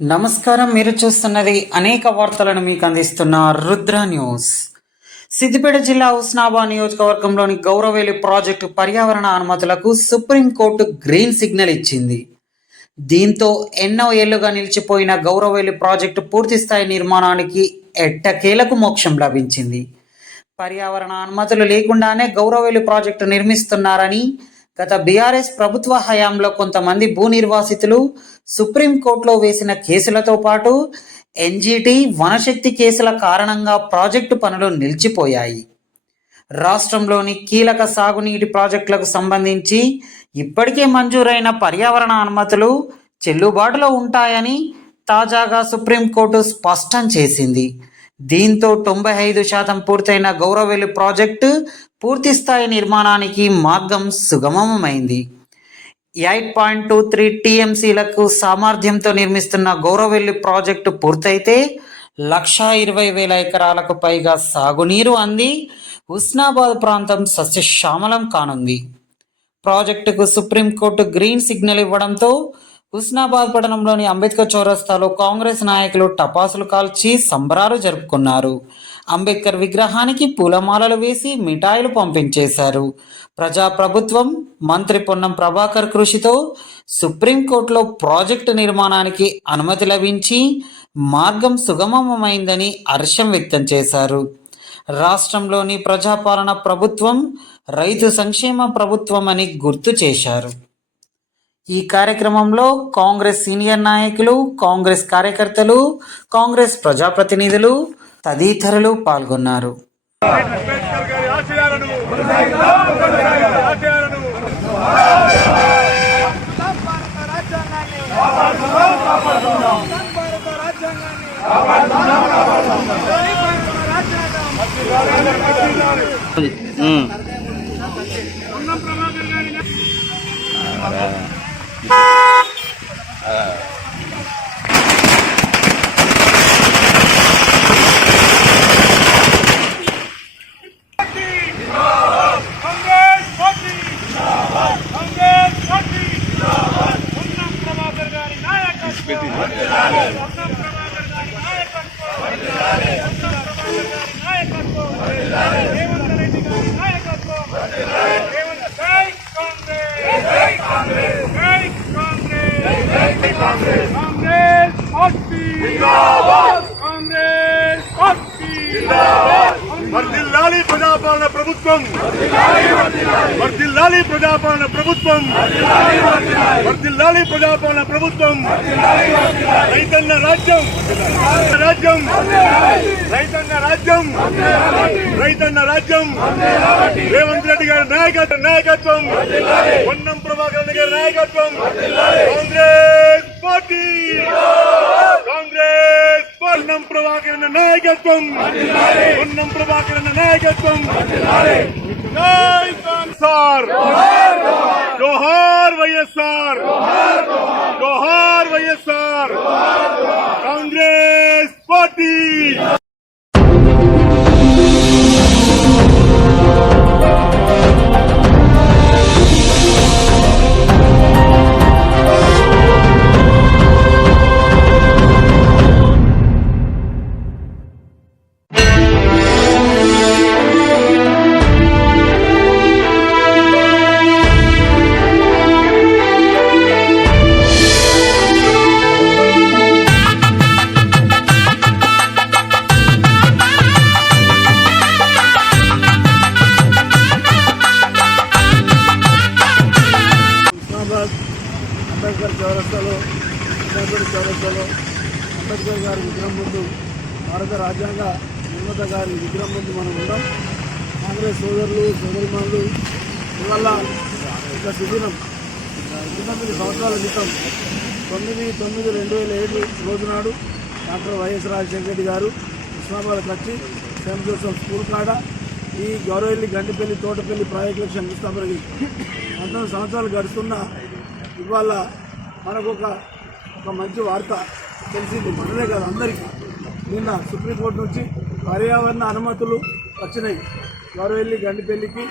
నమస్కారం. మీరు చూస్తున్నది అనేక వార్తలను మీకు అందిస్తున్న రుద్ర న్యూస్. సిద్దిపేట జిల్లా హుస్నాబాద్ నియోజకవర్గంలోని గౌరవేలి ప్రాజెక్టు పర్యావరణ అనుమతులకు సుప్రీంకోర్టు గ్రీన్ సిగ్నల్ ఇచ్చింది. దీంతో ఎన్నో ఏళ్లుగా నిలిచిపోయిన గౌరవేలి ప్రాజెక్టు పూర్తిస్థాయి నిర్మాణానికి ఎట్టకేలకు మోక్షం లభించింది. పర్యావరణ అనుమతులు లేకుండానే గౌరవేలి ప్రాజెక్టు నిర్మిస్తున్నారని గత బీఆర్ఎస్ ప్రభుత్వ హయాంలో కొంతమంది భూ నిర్వాసితులు సుప్రీంకోర్టులో వేసిన కేసులతో పాటు ఎన్జీటీ వనశక్తి కేసుల కారణంగా ప్రాజెక్టు పనులు నిలిచిపోయాయి. రాష్ట్రంలోని కీలక సాగునీటి ప్రాజెక్టులకు సంబంధించి ఇప్పటికే మంజూరైన పర్యావరణ అనుమతులు చెల్లుబాటులో ఉంటాయని తాజాగా సుప్రీంకోర్టు స్పష్టం చేసింది. దీంతో 95% పూర్తయిన గౌరవేలి ప్రాజెక్టు పూర్తిస్థాయి నిర్మాణానికి మార్గం సుగమమైంది. 8.23 టీఎంసీలకు సామర్థ్యంతో నిర్మిస్తున్న గౌరవేలి ప్రాజెక్టు పూర్తయితే 1,20,000 ఎకరాలకు పైగా సాగునీరు అంది హుస్నాబాద్ ప్రాంతం సస్యశ్యామలం కానుంది. ప్రాజెక్టుకు సుప్రీంకోర్టు గ్రీన్ సిగ్నల్ ఇవ్వడంతో హుస్నాబాద్ పట్టణంలోని అంబేద్కర్ చౌరస్తాలో కాంగ్రెస్ నాయకులు టపాసులు కాల్చి సంబరాలు జరుపుకున్నారు. అంబేద్కర్ విగ్రహానికి పూలమాలలు వేసి మిఠాయిలు పంపించేశారు. ప్రజాప్రభుత్వం మంత్రి పొన్నం ప్రభాకర్ కృషితో సుప్రీంకోర్టులో ప్రాజెక్టు నిర్మాణానికి అనుమతి లభించి మార్గం సుగమమైందని హర్షం వ్యక్తం చేశారు. రాష్ట్రంలోని ప్రజాపాలన ప్రభుత్వం రైతు సంక్షేమ ప్రభుత్వం అని గుర్తు చేశారు. ఈ కార్యక్రమంలో కాంగ్రెస్ సీనియర్ నాయకులు, కాంగ్రెస్ కార్యకర్తలు, కాంగ్రెస్ ప్రజాప్రతినిధులు తదితరులు పాల్గొన్నారు. వర్ధిల్లాలి ప్రజాపాలన ప్రభుత్వం, వర్ధిల్లాలి ప్రజాపాలన ప్రభుత్వం, వర్ధిల్లాలి ప్రజాపాలన ప్రభుత్వం. రైతన్న రాజ్యం, రాజ్యం, రైతన్న రాజ్యం, రైతన్న రాజ్యం. రేవంత్ రెడ్డి గారి నాయకత్వం, పొన్నం ప్రభాకర్ గారి నాయకత్వం, కాంగ్రెస్ పార్టీ, కాంగ్రెస్ పొన్నం ప్రభాకర్ నాయకత్వం, పొన్నం ప్రభాకర్ నాయకత్వం. సార్ జోహార్ వైఎస్ఆర్, జోహార్ వైఎస్ఆర్, కాంగ్రెస్ పార్టీ. అంబేద్కర్ చౌరస్తాలో అంబేద్కర్ గారి విగ్రహం ముందు, భారత రాజ్యాంగ నిర్మాత గారి విగ్రహం ముందు మనం ఉన్నాం. కాంగ్రెస్ సోదరులు, సోదరిమణులు ఇవాళ ఒక శిబిరం 19 సంవత్సరాల క్రితం 9/9/2007 రోజు నాడు డాక్టర్ వైఎస్ రాజశేఖర రెడ్డి గారు హుస్నాబాద్కి వచ్చి సెయింట్ జోసెఫ్ స్కూల్ కాడ ఈ గౌరవెల్లి, గంటిపల్లి, తోటపల్లి ప్రాజెక్టులకు శంకుస్థాపన 19 సంవత్సరాలు గడుస్తున్న ఇవాళ మనకు ఒక మంచి వార్త తెలిసింది. మనలే కాదు, అందరికీ. నిన్న సుప్రీంకోర్టు నుంచి పర్యావరణ అనుమతులు వచ్చినాయి. గౌరవెల్లి, గంటిపల్లికి,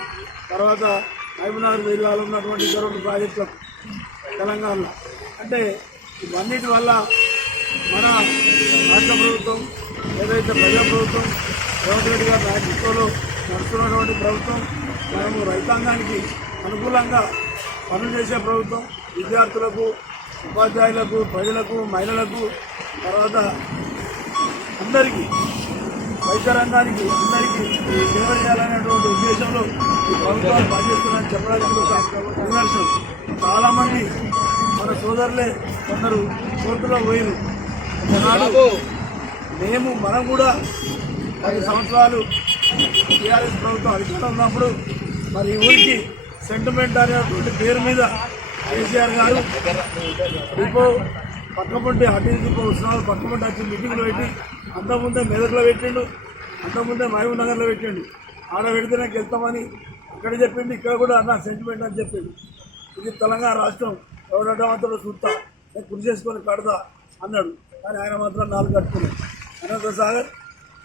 తర్వాత మహబూబ్నగర్ జిల్లాలో ఉన్నటువంటి ఇతర ప్రాజెక్టులకు తెలంగాణలో. అంటే ఇవన్నిటి వల్ల మన రాష్ట్ర ప్రభుత్వం ఏదైతే ప్రజా ప్రభుత్వం రేవంత్ రెడ్డి గారి నాయకత్వంలో నడుస్తున్నటువంటి ప్రభుత్వం మనము రైతాంగానికి అనుకూలంగా పనులు చేసే ప్రభుత్వం. విద్యార్థులకు, ఉపాధ్యాయులకు, ప్రజలకు, మహిళలకు, తర్వాత అందరికీ, వైద్య రంగానికి అందరికీ సేవ చేయాలనేటువంటి ఉద్దేశంలో ఈ ప్రభుత్వాలు పనిచేస్తున్నారని చెప్పడానికి ఒక నిదర్శనం. చాలామంది మన సోదరులే కొందరు కోర్టులో పోయిరు. ఒకనాడు మనం కూడా 10 సంవత్సరాలు టీఆర్ఎస్ ప్రభుత్వం అధికారం ఉన్నప్పుడు మరి ఈ ఊరికి సెంటిమెంట్ అనేటువంటి పేరు మీద కేసీఆర్ గారు డిపో పక్కపంటి అటు డిపో ఉత్సవాలు పక్కపంటి వచ్చి మీటింగ్లు పెట్టి అంతకుముందే మెదక్లో పెట్టిండు, అంతకుముందే మహబూబ్ నగర్లో పెట్టిండు. ఆడ పెడితేనే వెళ్తామని అక్కడ చెప్పిండు, ఇక్కడ కూడా అన్న సెంటిమెంట్ అని చెప్పిండు. ఇది తెలంగాణ రాష్ట్రం ఎవడో మాత్రం చూస్తా, నేను కృషి చేసుకొని కడతా అన్నాడు. కానీ ఆయన మాత్రం 4 కట్టుకున్నాడు. అనంత సాగర్,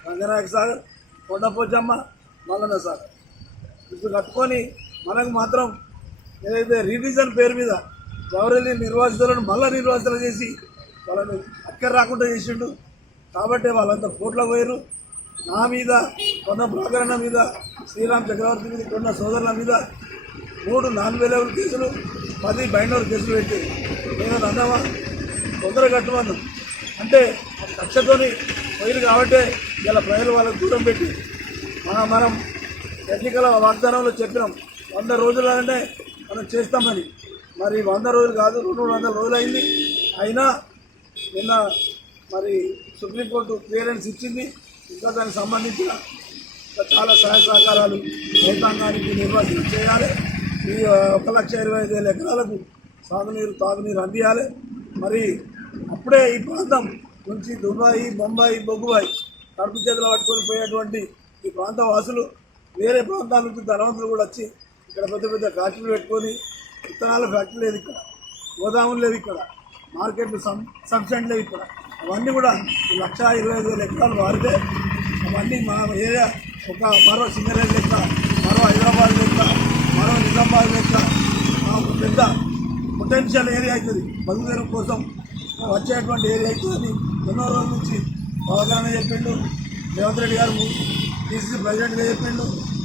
రంగనాయక సాగర్, కొండపోచమ్మ, మల్లన్న సాగర్ ఇప్పుడు కట్టుకొని మనకు మాత్రం ఏదైతే రీవిజన్ పేరు మీద గౌరవల్లి నిర్వాసితులను మళ్ళా నిర్వాసితులు చేసి వాళ్ళని అక్కర రాకుండా చేసిండు. కాబట్టి వాళ్ళంతా కోర్టులో పోయారు. నా మీద, కొన్న ప్రాకరణ మీద, శ్రీరామ్ చక్రవర్తి మీద, కొన్న సోదరుల మీద 3 నాన్-అవైలబుల్ కేసులు, 10 బైండర్ కేసులు పెట్టారు. నేను అన్నామా తొందరగా కట్టమన్నాం అంటే కక్షతోని పోయిరు. కాబట్టి ఇలా ప్రజలు వాళ్ళకు దూరం పెట్టి మనం ఎన్నికల వాగ్దానంలో చెప్పినాం 100 రోజులనే మనం చేస్తామని. మరి 100 రోజులు కాదు, 200 రోజులు అయింది. అయినా నిన్న మరి సుప్రీంకోర్టు క్లియరెన్స్ ఇచ్చింది. ఇంకా దానికి సంబంధించిన చాలా సహాయ సహకారాలు రైతాంగానికి నిర్వాహణ చేయాలి. ఈ 1,25,000 ఎకరాలకు సాగునీరు, తాగునీరు అందియాలి. మరి అప్పుడే ఈ ప్రాంతం నుంచి దుబాయ్, బొంబాయి, బొగ్గుబాయి కడుపు చేతులు పట్టుకొని పోయేటువంటి ఈ ప్రాంత వాసులు వేరే ప్రాంతాల నుంచి ధనవంతులు కూడా వచ్చి ఇక్కడ పెద్ద పెద్ద ఫ్యాక్టరీలు పెట్టుకొని, విత్తనాల ఫ్యాక్టరీ లేదు ఇక్కడ, గోదాములు లేవు ఇక్కడ, మార్కెట్లు సబ్సిడీ లేవు ఇక్కడ. అవన్నీ కూడా 1,25,000 ఎకరాలు వారితే అవన్నీ మా ఏరియా ఒక మరో సింగరేజ్ లెక్క, మరో హైదరాబాద్ లెక్క, మరో నిజామాబాద్ లెక్క ఒక పెద్ద పొటెన్షియల్ ఏరియా అవుతుంది. బతుకుదెరువు కోసం వచ్చేటువంటి ఏరియా అవుతుందని ఎన్నో రోజుల నుంచి అవగాహన చెప్పిండు. రేవంత్ రెడ్డి గారు డీసీసీ ప్రెసిడెంట్గా చెప్పిండు,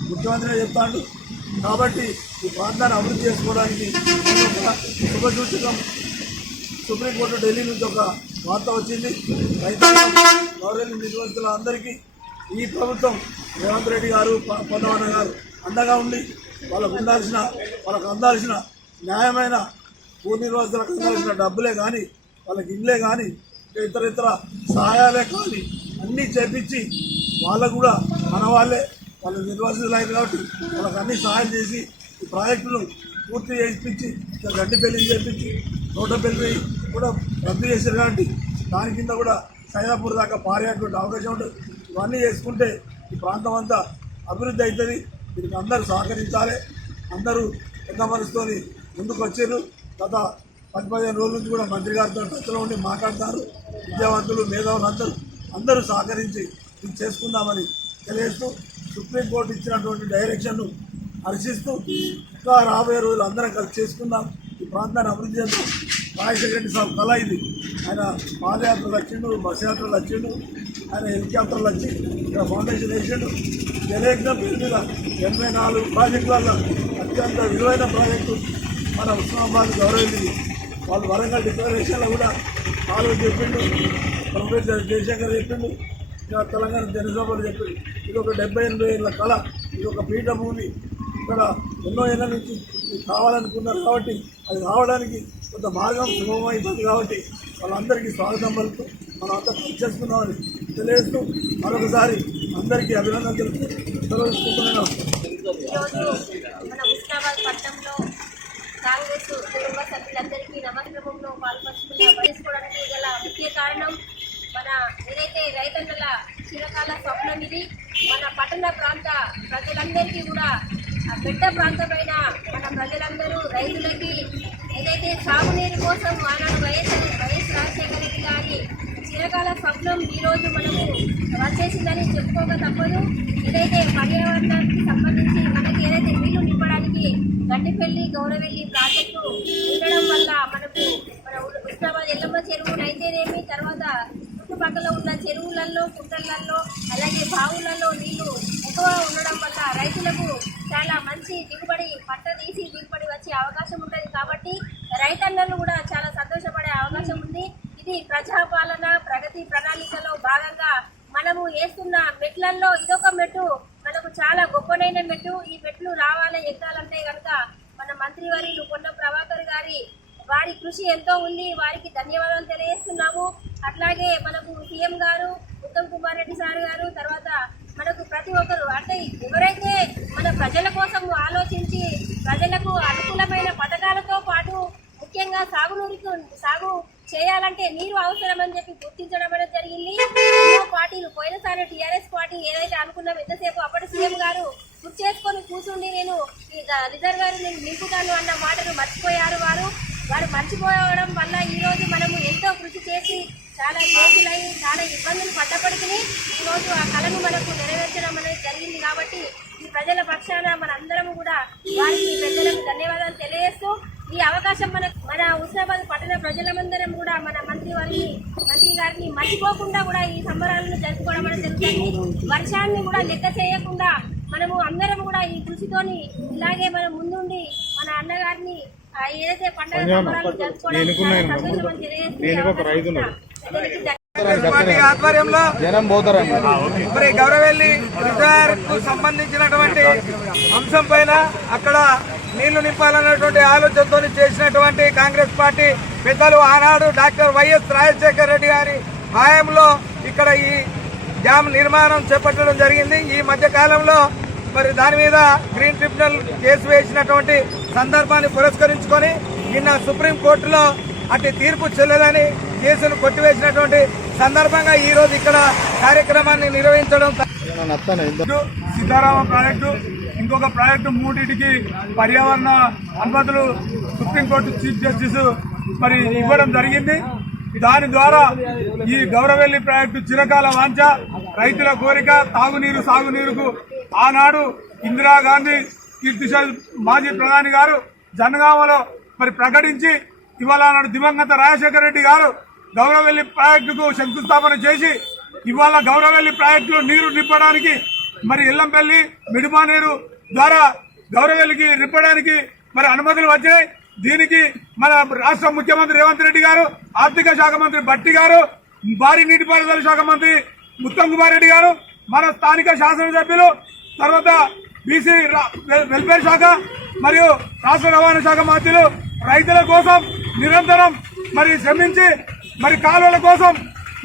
ముఖ్యమంత్రిగా చెప్తాడు. కాబట్టి ఈ ప్రాంతాన్ని అభివృద్ధి చేసుకోవడానికి ఒక శుభసూచకం సుప్రీంకోర్టు ఢిల్లీ నుంచి ఒక వార్త వచ్చింది. రైతాంగం, గౌరవ నిర్వాసితుల అందరికీ ఈ ప్రభుత్వం రేవంత్ రెడ్డి గారు, పొన్నవన్న గారు అండగా ఉండి వాళ్ళకు అందాల్సిన న్యాయమైన భూ నిర్వాసితులకు అందాల్సిన డబ్బులే కానీ, వాళ్ళకి ఇండ్లే కానీ, ఇతర సహాయాలే కానీ అన్నీ చేపించి వాళ్ళకు కూడా మన వాళ్ళే వాళ్ళ నిర్వాసితులు అయ్యారు కాబట్టి వాళ్ళకి అన్ని సహాయం చేసి ఈ ప్రాజెక్టును పూర్తి చేయించి గడ్డిపల్లి చేయించి తోటపల్లి కూడా రద్దు చేశారు. కాబట్టి దాని కింద కూడా సైదాపూర్ దాకా పారేటువంటి అవకాశం ఉంటుంది. ఇవన్నీ చేసుకుంటే ఈ ప్రాంతం అంతా అభివృద్ధి అవుతుంది. దీనికి అందరూ సహకరించాలి. అందరూ పెద్ద మనసుతోని ముందుకు వచ్చారు. గత 10-15 రోజుల నుంచి కూడా మంత్రి గారితో టచ్లో ఉండి మాట్లాడతారు. విద్యావంతులు, మేధావులు అందరూ సహకరించి ఇది చేసుకుందామని తెలియజేస్తూ సుప్రీంకోర్టు ఇచ్చినటువంటి డైరెక్షన్ను హర్షిస్తూ ఇంకా రాబోయే రోజులు అందరం కలిసి చేసుకుందాం, ఈ ప్రాంతాన్ని అభివృద్ధి చేద్దాం. రాజశేఖర రెడ్డి సార్ కళ ఇది. ఆయన పాదయాత్రలు వచ్చిండు, బస్ యాత్రలు వచ్చిండు, ఆయన హెలికాప్టర్లు వచ్చి ఇక్కడ ఫౌండేషన్ వేసిండు. జలయజ్ఞం పేరు మీద 84 ప్రాజెక్టులలో అత్యంత విలువైన ప్రాజెక్టు మన ఉస్మానాబాద్ గౌరవించింది. వాళ్ళు వరంగల్ డిక్లరేషన్లో కూడా వాళ్ళు చెప్పిండు, ప్రొఫెసర్ జయశంకర్ చెప్పిండు, ఇంకా తెలంగాణ జనసభలు చెప్పిండు. ఇది ఒక 70-80 ఏళ్ళ కళ, ఇది ఒక పీఠభూమి. ఇక్కడ ఎన్నో ఏళ్ళ నుంచి కావాలనుకున్నారు కాబట్టి అది రావడానికి కొంత మార్గం సుగమమైంది. కాబట్టి వాళ్ళందరికీ స్వాగతం పలుకుతూ మనం అంతా పనిచేసుకుందామని తెలియజేస్తూ మరొకసారి అందరికీ అభినందనలు తెలుసుకుంటున్నాను. మన హుస్నాబాద్ పట్టణంలో కాంగ్రెస్ కుటుంబ సభ్యులందరికీ నమస్కారంలో చేసుకోవడానికి గల ముఖ్య కారణం మన ఏదైతే రైతన్నల చిరకాల స్వప్నం ఇది. మన పట్టణ ప్రాంత ప్రజలందరికీ కూడా బిడ్డ ప్రాంతమైన మన ప్రజలందరూ రైతులకి ఏదైతే సాగునీరు కోసం ఆనాడు వైఎస్ రాజశేఖర రెడ్డి గారి చిరకాల స్వప్నం ఈరోజు మనము వచ్చేసిందని చెప్పుకోక తప్పదు. ఏదైతే పర్యావరణానికి సంబంధించి మనకి ఏదైతే నీళ్లు నింపడానికి గడ్డిపల్లి, గౌరవెల్లి ప్రాజెక్టు ఉండడం వల్ల మనకు మన హుస్నాబాద్ ఎల్లమ్మ చెరువునైతేనేమి, తర్వాత చుట్టుపక్కల ఉన్న చెరువులలో, కుంటలలో, అలాగే బావులలో నీళ్లు ఎక్కువ ఉండడం వల్ల రైతులకు చాలా మంచి దిగుబడి, పంట తీసి దిగుబడి వచ్చే అవకాశం ఉంటుంది. కాబట్టి రైతన్నలు కూడా చాలా సంతోషపడే అవకాశం ఉంది. ఇది ప్రజాపాలన ప్రగతి ప్రణాళికలో భాగంగా మనము వేస్తున్న మెట్లల్లో ఇదొక మెట్టు, మనకు చాలా గొప్పనైన మెట్టు. ఈ మెట్లు రావాలి ఎక్కాలంటే కనుక మన మంత్రివర్యులు పొన్నం ప్రభాకర్ వారి కృషి ఎంతో ఉంది. వారికి ధన్యవాదాలు తెలియజేస్తున్నాము. అట్లాగే మనకు సీఎం గారు, ఉత్తమ్ కుమార్ రెడ్డి సార్ గారు, తర్వాత మనకు ప్రతి ఒక్కరు అంటే ఎవరైతే మన ప్రజల కోసం ఆలోచించి ప్రజలకు అనుకూలమైన పథకాలతో పాటు ముఖ్యంగా సాగు చేయాలంటే నీరు అవసరమని చెప్పి గుర్తించడం అనేది జరిగింది. ఎన్నో పార్టీలు పోయినసారి టీఆర్ఎస్ పార్టీ ఏదైతే అనుకున్నాం ఎంతసేపు అప్పటి సీఎం గారు గుర్తు చేసుకొని కూర్చుండి నేను రిజర్వాయర్ నేను నింపుతాను అన్న మాటను మర్చిపోయారు. వారు మర్చిపోవడం వల్ల ఈరోజు మనము ఎంతో కృషి చేసి చాలా కేసులై చాలా ఇబ్బందులు పడ్డప్పటికీ ఈరోజు ఆ కళను మనకు నెరవేర్చడం అనేది జరిగింది. కాబట్టి ఈ ప్రజల పక్షాన మనందరం కూడా వారికి ప్రజలకు ధన్యవాదాలు తెలియజేస్తూ ఈ అవకాశం మన హుస్నాబాద్ పట్టణ ప్రజలందరం కూడా మన మంత్రి గారిని మర్చిపోకుండా కూడా ఈ సంబరాలను జరుపుకోవడం అనేది జరుగుతుంది. వర్షాన్ని కూడా లెక్క చేయకుండా మనము అందరం కూడా ఈ కృషితోని ఇలాగే మనం ముందుండి మన అన్నగారిని ఏదైతే పండుగ సంబరాలు జరుపుకోవడం ఆధ్వర్యంలో మరి గౌరవెల్లి రిజర్వ్ కు సంబంధించినటువంటి అంశం పైన అక్కడ నీళ్లు నింపాలన్నటువంటి ఆలోచనతో చేసినటువంటి కాంగ్రెస్ పార్టీ పెద్దలు ఆనాడు డాక్టర్ వైఎస్ రాజశేఖర రెడ్డి గారి హయాంలో ఇక్కడ ఈ డ్యామ్ నిర్మాణం చేపట్టడం జరిగింది. ఈ మధ్య కాలంలో మరి దాని మీద గ్రీన్ ట్రిబ్యునల్ కేసు వేసినటువంటి సందర్భాన్ని పురస్కరించుకొని నిన్న సుప్రీంకోర్టులో అటు తీర్పు చెల్లదని కేసును కొట్టివేసినటువంటి సందర్భంగా ఈ రోజు ఇక్కడ కార్యక్రమాన్ని నిర్వహించడం. సీతారామ ప్రాజెక్టు ఇంకొక ప్రాజెక్టు మూడింటికి పర్యావరణ అనుమతులు సుప్రీంకోర్టు చీఫ్ జస్టిస్ మరి ఇవ్వడం జరిగింది. దాని ద్వారా ఈ గౌరవెల్లి ప్రాజెక్టు చిరకాల వాంఛ, రైతుల కోరిక, తాగునీరు సాగునీరుకు ఆనాడు ఇందిరాగాంధీ కీర్తిశేష్ మాజీ ప్రధాని గారు జనగామలో మరి ప్రకటించి ఇవాళ నాడు దివంగత రాజశేఖర రెడ్డి గారు గౌరవెల్లి ప్రాజెక్టుకు శంకుస్థాపన చేసి ఇవాళ గౌరవెల్లి ప్రాజెక్టులో నీరు నింపడానికి మరి ఎల్లంపల్లి మిడిమానేరు ద్వారా గౌరవెల్లికి నింపడానికి మరి అనుమతులు వచ్చాయి. దీనికి మన రాష్ట్ర ముఖ్యమంత్రి రేవంత్ రెడ్డి గారు, ఆర్థిక శాఖ మంత్రి భట్టి గారు, భారీ నీటిపారుదల శాఖ మంత్రి ఉత్తమ్ కుమార్ రెడ్డి గారు, మన స్థానిక శాసనసభ్యులు, తర్వాత బీసీ వెల్ఫేర్ శాఖ మరియు రాష్ట్ర రవాణా శాఖ మంత్రులు రైతుల కోసం నిరంతరం మరి శ్రమించి మరి కాలువల కోసం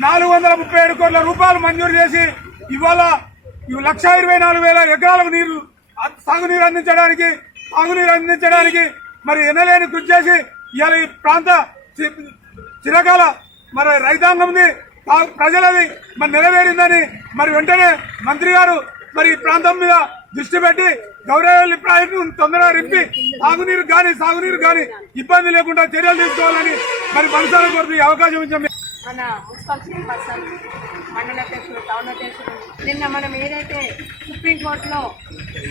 437 కోట్ల రూపాయలు మంజూరు చేసి ఇవాళ 1,24,000 ఎకరాలకు నీరు సాగునీరు అందించడానికి మరి ఎనలేని కృషి చేసి ఇవాళ ఈ ప్రాంత చిరకాల మరి రైతాంగంది ప్రజలది మరి నెరవేరిందని మరి వెంటనే మంత్రి గారు మరి ఈ ప్రాంతం మీద దృష్టి పెట్టి గౌరవెల్లి ప్రాజెక్టును తొందరగా రింపి సాగునీరు కానీ ఇబ్బంది లేకుండా చర్యలు తీసుకోవాలని మరి మనసాల కొరకు ఈ అవకాశం ఇచ్చాం. మన మున్సిపల్ చైర్పర్సన్, మండల అధ్యక్షులు, టౌన్ అధ్యక్షులు నిన్న మనం ఏదైతే సుప్రీంకోర్టులో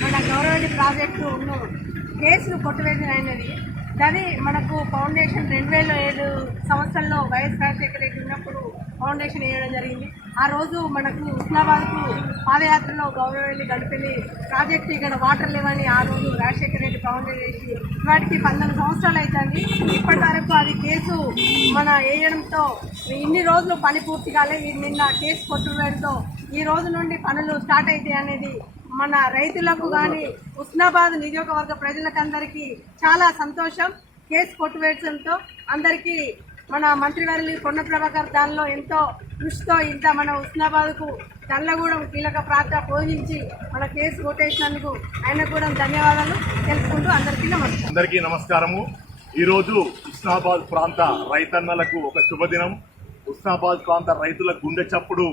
మన గౌరవెల్లి ప్రాజెక్టును కేసును కొట్టివేసినది అది మనకు ఫౌండేషన్ 2007 సంవత్సరంలో వైఎస్ రాజశేఖర రెడ్డి ఉన్నప్పుడు ఫౌండేషన్ వేయడం జరిగింది. ఆ రోజు మనకు హుస్నాబాద్కు పాదయాత్రలో గౌరవెల్లి గడిపెల్లి ప్రాజెక్టు ఇక్కడ వాటర్ లేవని ఆ రోజు రాజశేఖర రెడ్డి ఫౌండేషన్ వేసి వాటికి 14 సంవత్సరాలు అవుతుంది. ఇప్పటి వరకు అది కేసు మన వేయడంతో ఇన్ని రోజులు పని పూర్తి కాలే. నిన్న కేసు కొట్టువేయడంతో ఈ రోజు నుండి పనులు స్టార్ట్ అవుతాయి అనేది మన రైతులకు కానీ హుస్నాబాద్ నియోజకవర్గ ప్రజలకందరికీ చాలా సంతోషం. కేసు కొట్టువేయడంతో అందరికీ మన మంత్రివర్యులు పొన్నం ప్రభాకర్ దానిలో ఎంతో కృషితో ఇంత మన హుస్నాబాద్కు చల్లగూడెం కీలక ప్రాంత పోషించి మన కేసు కొట్టేసినందుకు ఆయన కూడా ధన్యవాదాలు తెలుపుకుంటూ అందరికీ నమస్కారము. ఈరోజు హుస్నాబాద్ ప్రాంత రైతన్నలకు ఒక శుభదినం. హుస్నాబాద్ ప్రాంత రైతుల గుండె చప్పుడు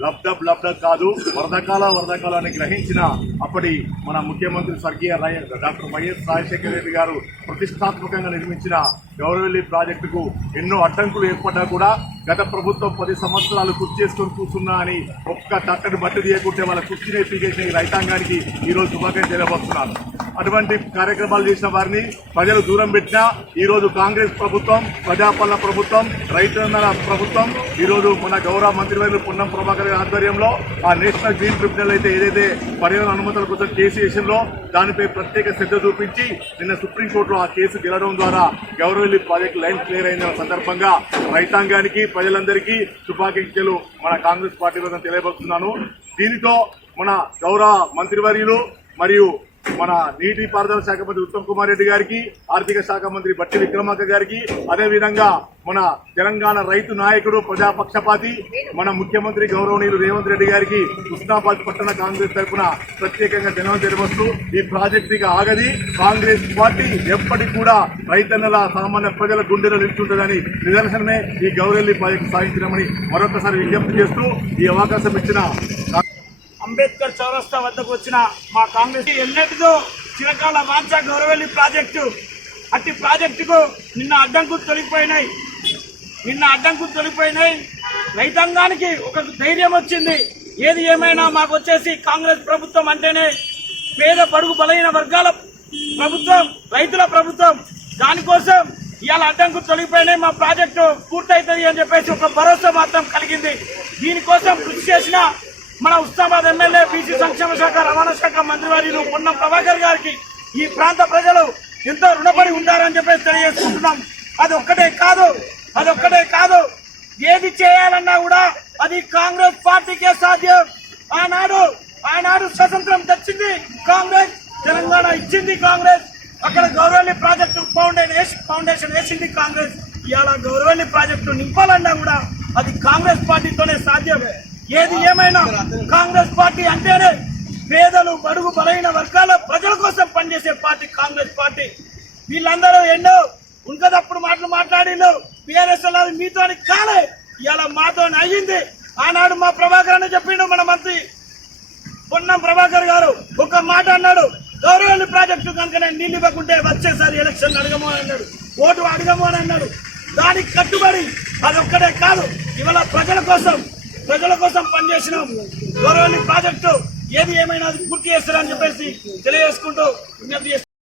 లబ్ధబ్ కాదు, వరదకాలాన్ని గ్రహించిన అప్పటి మన ముఖ్యమంత్రి స్వర్గీయ డాక్టర్ వైఎస్ రాజశేఖర రెడ్డి గారు ప్రతిష్టాత్మకంగా నిర్మించిన గౌరవెల్లి ప్రాజెక్టుకు ఎన్నో అడ్డంకులు ఏర్పడ్డా కూడా గత ప్రభుత్వం 10 సంవత్సరాలు కృషి చేసుకొని కూర్చున్నా అని ఒక్క తట్టని బట్టి తీయకుంటే వాళ్ళ కృషిని పీకేసిన ఈ రైతాంగానికి ఈరోజు శుభాకాంక్షలు తెలియబోతున్నాను. అటువంటి కార్యక్రమాలు చేసిన వారిని ప్రజలు దూరం పెట్టినా ఈరోజు కాంగ్రెస్ ప్రభుత్వం, ప్రజాపాలన ప్రభుత్వం, రైతన్నల ప్రభుత్వం ఈరోజు మన గౌరవ మంత్రివర్యులు పొన్నం ప్రభాకర్ గారి ఆధ్వర్యంలో ఆ నేషనల్ గ్రీన్ ట్రిబ్యునల్ అయితే ఏదైతే పర్యావరణ అనుమతుల కోసం కేసు విషయంలో దానిపై ప్రత్యేక శ్రద్ధ చూపించి నిన్న సుప్రీంకోర్టులో ఆ కేసు గెలవడం ద్వారా గౌరవెల్లి ప్రాజెక్టు లైన్ క్లియర్ అయిన సందర్భంగా రైతాంగానికి, ప్రజలందరికీ శుభాకాంక్షలు మన కాంగ్రెస్ పార్టీ వద్ద తెలియబోతున్నాను. దీనితో మన గౌరవ మంత్రివర్యులు మరియు మన నీటిపారుదల శాఖ మంత్రి ఉత్తమ్ కుమార్ రెడ్డి గారికి, ఆర్థిక శాఖ మంత్రి బట్టి విక్రమార్క గారికి, అదేవిధంగా మన తెలంగాణ రైతు నాయకుడు, ప్రజాపక్షపాతి మన ముఖ్యమంత్రి గౌరవనీయులు రేవంత్ రెడ్డి గారికి హుస్నాబాద్ పట్టణ కాంగ్రెస్ తరఫున ప్రత్యేకంగా ధన్యవాదాలు తెలియవస్తూ ఈ ప్రాజెక్ట్ ఇక ఆగది. కాంగ్రెస్ పార్టీ ఎప్పటికి కూడా రైతన్నల సామాన్య ప్రజల గుండెలో నిలుచుంటుందని నిదర్శనమే ఈ గౌరవెల్లి ప్రాజెక్టు సాధించడమని మరొకసారి విజ్ఞప్తి చేస్తూ ఈ అవకాశం ఇచ్చిన అంబేద్కర్ చౌరస్తా వద్దకు వచ్చిన మా కాంగ్రెస్ ఎన్నటిదో చిరకాల వాంఛ గౌరవెల్లి ప్రాజెక్టు, అట్టి ప్రాజెక్టుకు నిన్న అడ్డంకులు తొలగిపోయినాయి. రైతాంగానికి ఒక ధైర్యం వచ్చింది. ఏది ఏమైనా మాకు వచ్చేసి కాంగ్రెస్ ప్రభుత్వం అంటేనే పేద బడుగు బలైన వర్గాల ప్రభుత్వం, రైతుల ప్రభుత్వం. దానికోసం ఇవాళ అడ్డంకులు తొలగిపోయినాయి, మా ప్రాజెక్టు పూర్తవుతుంది అని చెప్పేసి ఒక భరోసా మాత్రం కలిగింది. దీనికోసం కృషి చేసిన మన ఉస్నాబాద్ ఎమ్మెల్యే, బీసీ సంక్షేమ శాఖ, రవాణా శాఖ మంత్రివర్యులు పొన్నం ప్రభాకర్ గారికి ఈ ప్రాంత ప్రజలు ఎంతో రుణపడి ఉంటారని చెప్పేసి తెలియజేసుకుంటున్నాం. అదొక్కటే కాదు, ఏది చేయాలన్నా కూడా అది కాంగ్రెస్ పార్టీకే సాధ్యం. ఆనాడు స్వతంత్రం తెచ్చింది కాంగ్రెస్, తెలంగాణ ఇచ్చింది కాంగ్రెస్, అక్కడ గౌరవెల్లి ప్రాజెక్టు ఫౌండేషన్ వేసింది కాంగ్రెస్. ఇవాళ గౌరవెల్లి ప్రాజెక్టు నింపాలన్నా కూడా అది కాంగ్రెస్ పార్టీతోనే సాధ్యం. ఏది ఏమైనా కాంగ్రెస్ పార్టీ అంటేనే పేదలు, బడుగు బలైన వర్గాల ప్రజల కోసం పనిచేసే పార్టీ కాంగ్రెస్ పార్టీ. వీళ్ళందరూ ఎన్నో ఉంకదప్పుడు మాటలు మాట్లాడిను. బీఆర్ఎస్ మీతో కాలే, ఇలా మాతో అయ్యింది. ఆనాడు మా ప్రభాకర్ అని చెప్పిండు, మన మంత్రి పొన్నం ప్రభాకర్ గారు ఒక మాట అన్నాడు, గౌరవెల్లి ప్రాజెక్టు కనుక నేను నీళ్ళు ఇవ్వకుంటే వచ్చేసారి ఎలక్షన్ అడగము అని అన్నాడు, ఓటు అడగము అని అన్నాడు. దానికి కట్టుబడి అదొక్కటే కాదు, ఇవాళ ప్రజల కోసం పనిచేసిన గౌరవెల్లి ప్రాజెక్టు ఏది ఏమైనా అది పూర్తి చేస్తారని చెప్పేసి తెలియజేసుకుంటూ విజ్ఞప్తి చేస్తున్నాను.